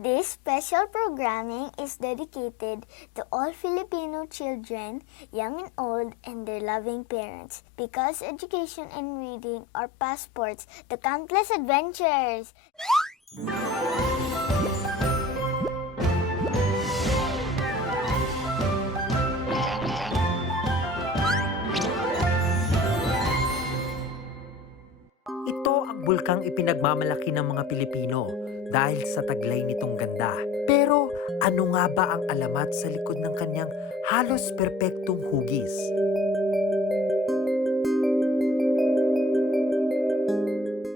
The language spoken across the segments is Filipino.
This special programming is dedicated to all Filipino children, young and old, and their loving parents because education and reading are passports to countless adventures. Ito ang bulkang ipinagmamalaki ng mga Pilipino dahil sa taglay nitong ganda. Pero ano nga ba ang alamat sa likod ng kanyang halos perpektong hugis?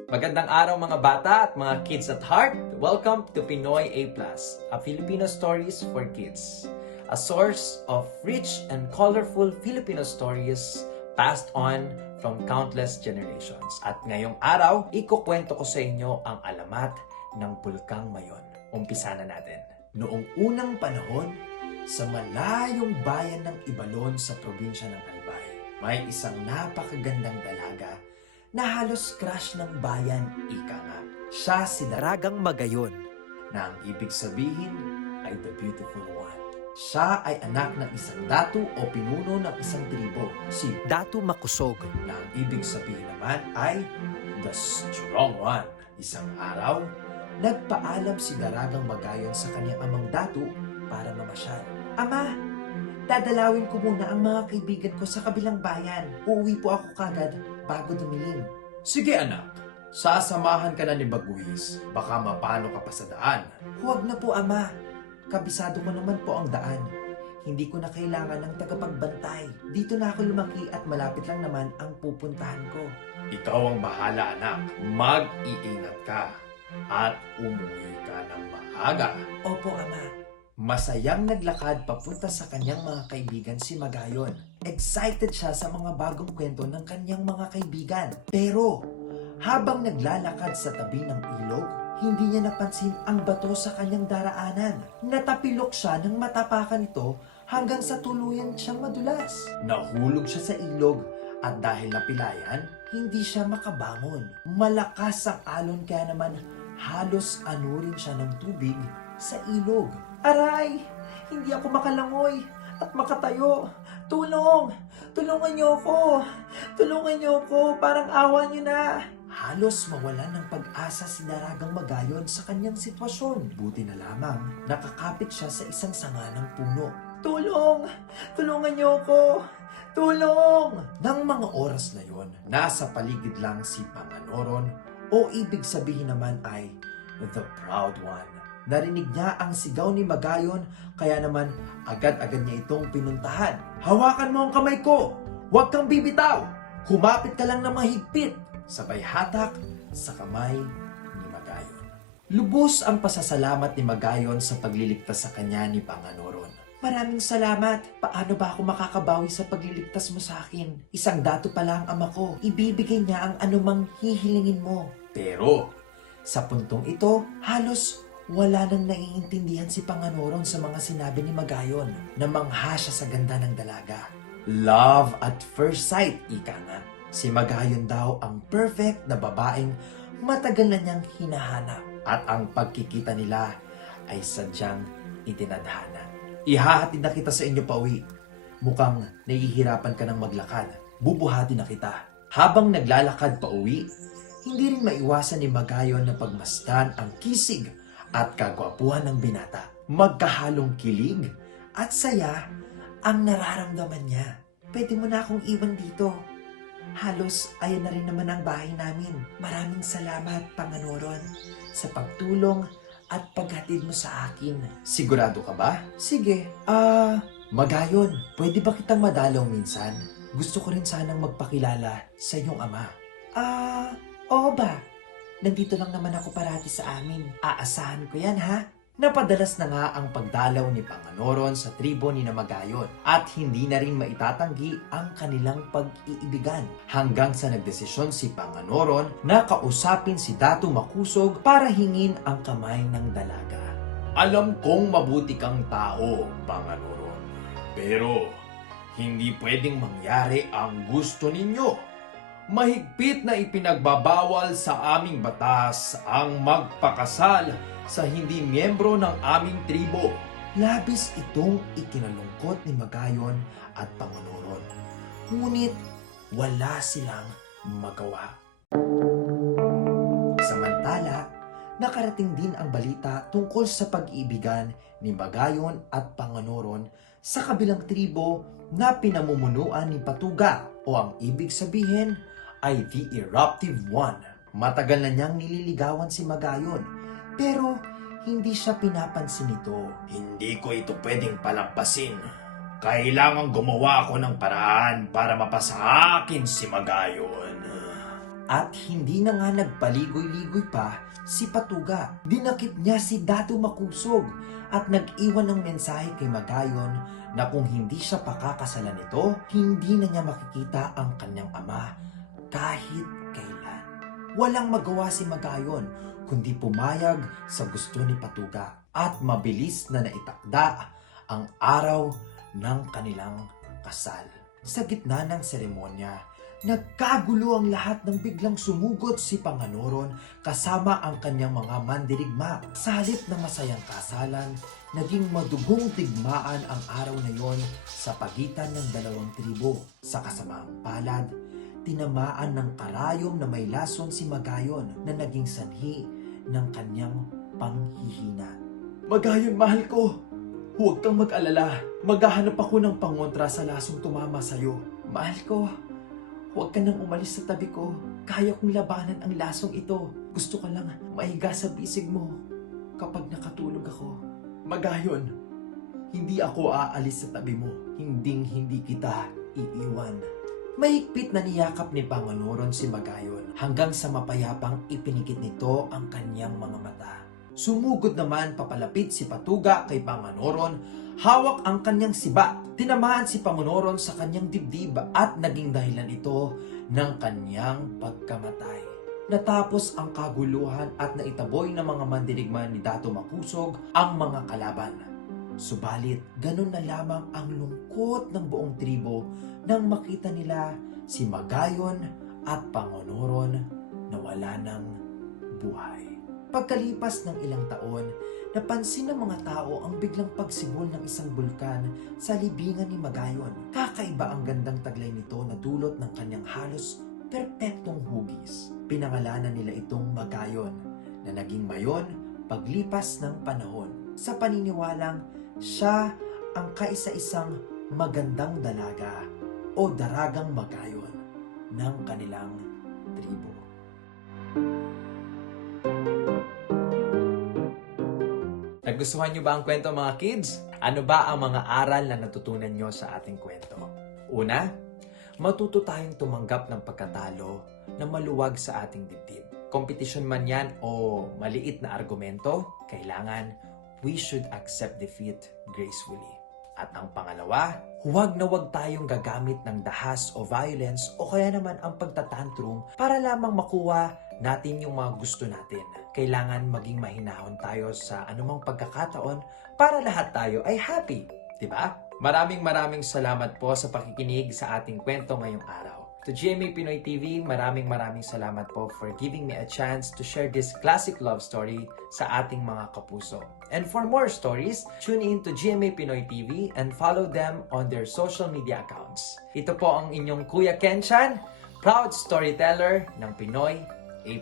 Magandang araw mga bata at mga kids at heart. Welcome to Pinoy A+, a Filipino stories for kids. A source of rich and colorful Filipino stories passed on from countless generations. At ngayong araw, ikukwento ko sa inyo ang alamat ng Bulkang Mayon. Umpisa na natin. Noong unang panahon, sa malayong bayan ng Ibalon sa probinsya ng Albay, may isang napakagandang dalaga na halos crush ng bayan, ika nga. Siya si Daragang Magayon. na ang ibig sabihin ay the beautiful one. Siya ay anak ng isang datu o pinuno ng isang tribo, si Datu Makusog. na ang ibig sabihin naman ay the strong one. Isang araw, nagpaalam si Daragang Magayon sa kanyang amang datu para mamasyal. Ama, dadalawin ko muna ang mga kaibigan ko sa kabilang bayan. Uuwi po ako kagad bago dumilim. Sige anak, sasamahan ka na ni Baguhis. Baka mapano ka pa sa daan. Huwag na po ama. Kabisado ko naman po ang daan. Hindi ko na kailangan ng tagapagbantay. Dito na ako lumaki at malapit lang naman ang pupuntahan ko. Ikaw ang bahala anak. Mag-iingat ka at umuwi ka ng maaga. Opo ama. Masayang naglakad papunta sa kanyang mga kaibigan si Magayon. Excited siya sa mga bagong kwento ng kanyang mga kaibigan. Pero habang naglalakad sa tabi ng ilog, hindi niya napansin ang bato sa kanyang daraanan. Natapilok siya nang matapakan ito hanggang sa tuluyan siyang madulas. Nahulog siya sa ilog at dahil napilayan, hindi siya makabangon. Malakas ang alon kaya naman halos anurin siya ng tubig sa ilog. Aray! Hindi ako makalangoy at makatayo. Tulong! Tulungan niyo ako! Tulungan niyo ako! Parang awa niyo na! Halos mawalan ng pag-asa si Daragang Magayon sa kanyang sitwasyon. Buti na lamang, nakakapit siya sa isang sanga ng puno. Tulong! Tulungan niyo ako! Tulong! Nang mga oras na yon, nasa paligid lang si Panganoron o ibig sabihin naman ay the proud one. Narinig niya ang sigaw ni Magayon kaya naman agad-agad niya itong pinuntahan. Hawakan mo ang kamay ko! Huwag kang bibitaw! Humapit ka lang na mahigpit! Sabay hatak sa kamay ni Magayon. Lubos ang pasasalamat ni Magayon sa pagliligtas sa kanya ni Panganoron. Maraming salamat. Paano ba ako makakabawi sa pagliligtas mo sa akin? Isang dato pa lang ang ama ko. Ibibigay niya ang anumang hihilingin mo. Pero, sa puntong ito, halos wala nang naiintindihan si Panganoron sa mga sinabi ni Magayon na mangha siya sa ganda ng dalaga. Love at first sight, ika nga. Si Magayon daw ang perfect na babaeng matagal na niyang hinahanap. At ang pagkikita nila ay sadyang itinadhana. Ihahatid na kita sa inyo pauwi. Mukhang nahihirapan ka ng maglakad. Bubuhati na kita. Habang naglalakad pa uwi, hindi rin maiwasan ni Magayon na pagmasdan ang kisig at kagwapuhan ng binata. Magkahalong kilig at saya ang nararamdaman niya. Pwede mo na akong iwan dito. Halos ayan na rin naman ang bahay namin. Maraming salamat, Panganoron, sa pagtulong at paghatid mo sa akin. Sigurado ka ba? Sige. Ah, Magayon, pwede ba kitang madalaw minsan? Gusto ko rin sanang magpakilala sa iyong ama. Ah, oo ba? Nandito lang naman ako parati sa amin. Aasahan ko yan, ha? Napadalas na nga ang pagdalaw ni Panganoron sa tribo ni Namagayon at hindi na rin maitatanggi ang kanilang pag-iibigan hanggang sa nagdesisyon si Panganoron na kausapin si Datu Makusog para hingin ang kamay ng dalaga. Alam kong mabuti kang tao, Panganoron. Pero hindi pwedeng mangyari ang gusto ninyo. Mahigpit na ipinagbabawal sa aming batas ang magpakasal sa hindi miyembro ng aming tribo. Labis itong ikinalungkot ni Magayon at Pangunuron. Ngunit wala silang magawa. Samantala, nakarating din ang balita tungkol sa pag-iibigan ni Magayon at Pangunuron sa kabilang tribo na pinamumunuan ni Patuga o ang ibig sabihin ay The Eruptive One. Matagal na niyang nililigawan si Magayon pero hindi siya pinapansin nito. Hindi ko ito pwedeng palampasin. Kailangan gumawa ako ng paraan para mapasa akin si Magayon. At hindi na nga nagpaligoy-ligoy pa si Patuga. Dinakip niya si Dato Makusog at nag-iwan ng mensahe kay Magayon na kung hindi siya pakakasalan nito, hindi na niya makikita ang kanyang ama kahit kailan. Walang magawa si Magayon kundi pumayag sa gusto ni Patuga at mabilis na naitakda ang araw ng kanilang kasal. Sa gitna ng seremonya, nagkagulo ang lahat ng biglang sumugot si Panganoron kasama ang kanyang mga mandirigma. Sa halip ng masayang kasalan, naging madugong tigmaan ang araw na yon sa pagitan ng dalawang tribo. Sa kasamaang palad, tinamaan ng karayom na may lason si Magayon na naging sanhi ng kanyang panghihina. Magayon, mahal ko! Huwag kang mag-alala. Maghahanap ako ng pangontra sa lasong tumama sa'yo. Mahal ko, huwag ka nang umalis sa tabi ko. Kaya kong labanan ang lasong ito. Gusto ko lang maiga sa bisig mo kapag nakatulog ako. Magayon, hindi ako aalis sa tabi mo. Hinding hindi kita iiwan. Mahigpit na niyakap ni Panganuron si Magayon hanggang sa mapayapang ipinikit nito ang kanyang mga mata. Sumugod naman papalapit si Patuga kay Panganuron, hawak ang kanyang siba. Tinamaan si Panganuron sa kanyang dibdib at naging dahilan ito ng kanyang pagkamatay. Natapos ang kaguluhan at naitaboy ng mga mandirigman ni Dato Makusog ang mga kalaban. Subalit, ganun na lamang ang lungkot ng buong tribo nang makita nila si Magayon at Pangonoron na wala ng buhay. Pagkalipas ng ilang taon, napansin ng mga tao ang biglang pagsibol ng isang bulkan sa libingan ni Magayon. Kakaiba ang gandang taglay nito na dulot ng kanyang halos perpektong hugis. Pinangalanan nila itong Magayon na naging mayon paglipas ng panahon. Sa paniniwalang siya ang kaisa-isang magandang dalaga o daragang Magayon ng kanilang tribo. Nagustuhan niyo ba ang kwento mga kids? Ano ba ang mga aral na natutunan niyo sa ating kwento? Una, matuto tayong tumanggap ng pagkatalo na maluwag sa ating dibdib. Kompetisyon man yan o maliit na argumento, kailangan we should accept defeat gracefully. At ang pangalawa, huwag na huwag tayong gagamit ng dahas o violence o kaya naman ang pagtatantrum para lamang makuha natin yung mga gusto natin. Kailangan maging mahinahon tayo sa anumang pagkakataon para lahat tayo ay happy. 'di ba? Maraming maraming salamat po sa pakikinig sa ating kwento ngayong araw. To GMA Pinoy TV, maraming maraming salamat po for giving me a chance to share this classic love story sa ating mga kapuso. And for more stories, tune in to GMA Pinoy TV and follow them on their social media accounts. Ito po ang inyong Kuya Kenshan, proud storyteller ng Pinoy A+.